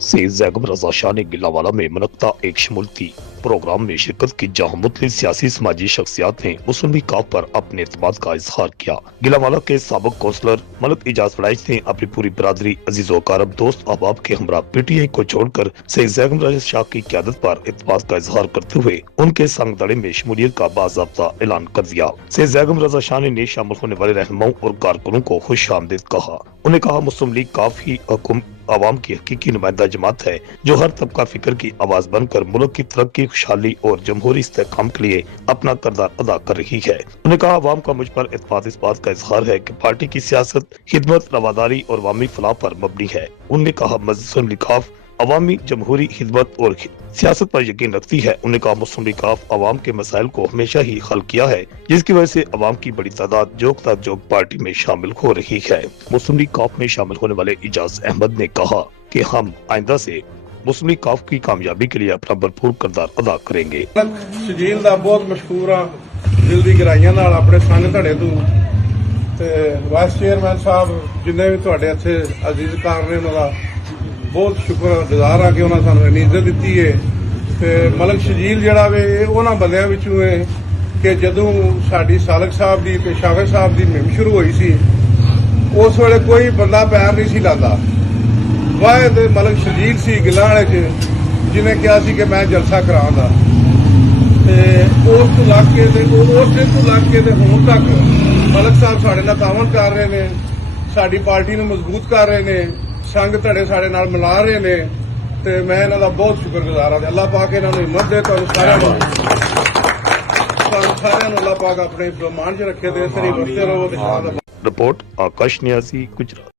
सैयद जैगम रजा शाह ने गिलावाला में मुनक्ता एक शमूलती प्रोग्राम में शिरकत की, जहां मुख्तलिफ सियासी समाजी शख्सियात ने मुस्लिम लीग काफ पर अपने एतमाद का इजहार किया। गिलावाला के साबिक कौंसलर मलिक इजाज फड़ाइश ने अपनी पूरी बरादरी, अजीजो कारब, दोस्त अहबाब के हमरा PTI को छोड़कर सैयद जैगम रजा शाह की क़यादत पर एतमाद का इजहार करते हुए उनके संग दड़े में शमूलियत का बाज़ाब्ता ऐलान कर दिया। सैयद जैगम रजा शाह ने नए शामिल होने वाले रहनुमाओं और कारकुनों को खुश आमदीद कहा। उन्हें कहा, मुस्लिम लीग काफ ही आवाम की हकीकी नुमाइंदा जमात है जो हर तबका फिक्र की आवाज बनकर मुल्क की तरक्की, खुशहाली और जमहूरी इस्तेहकाम के लिए अपना किरदार अदा कर रही है। उन्होंने कहा, आवाम का मुझ पर एतमाद इस बात का इजहार है कि पार्टी की सियासत खिदमत, रवादारी और अवामी फलाह पर मबनी है। उन्होंने कहा, मुस्लिम लीग काफ अवामी जमहूरी खिदमत और सियासत पर यकीन रखती है। उन्होंने कहा, मुस्लिम लीग काफ अवाम के मसाइल को हमेशा ही हल किया है, जिसकी वजह से अवाम की बड़ी तादाद जोक पार्टी में शामिल हो रही है। मुस्लिम लीग काफ में शामिल होने वाले इजाज अहमद ने कहा कि हम आइंदा से मुस्लिम लीग काफ की कामयाबी के लिए अपना भरपूर किरदार अदा करेंगे। शजील दा बहुत मशहूर हाँ दिल दी गहराइयां नाल अपने संग धड़े तू ते वाइस चेयरमैन साहब जिन्ने भी तुहाडे इत्थे अजीज कार ने उन्हां दा बहुत शुक्रगुजार हाँ कि उन्होंने सानू इन्नी इज्जत दी है। ते मलिक शजील जिहड़ा वे उन्हां बंदियां विचों है कि जदों साडी सालक साहब दी ते शाफे साहब दी मुहिम शुरू होई सी उस वेले कोई बंदा पैर नहीं सी लांदा। वाहिद मलिक शजील सी गिलाने च जिन्हें कहा सी कि मैं जलसा करांगा ते उस तो लग के ते उस दिन तो लग के ते हुण तक मलिक साहब साडे नाल तावन कर रहे ने, साडी पार्टी नूं मजबूत कर रहे ने, संग धड़े साडे नाल मिला रहे ने ते मैं इन्हां दा बहुत शुक्रगुजार हाँ। अल्लाह पाक इन्हां नूं हिम्मत दे, तुहानूं सारिआं नूं अल्लाह पाक अपने मान च रखे ते इस तरह वरते रहो। रिपोर्ट आकाश न्यासी, गुजरात।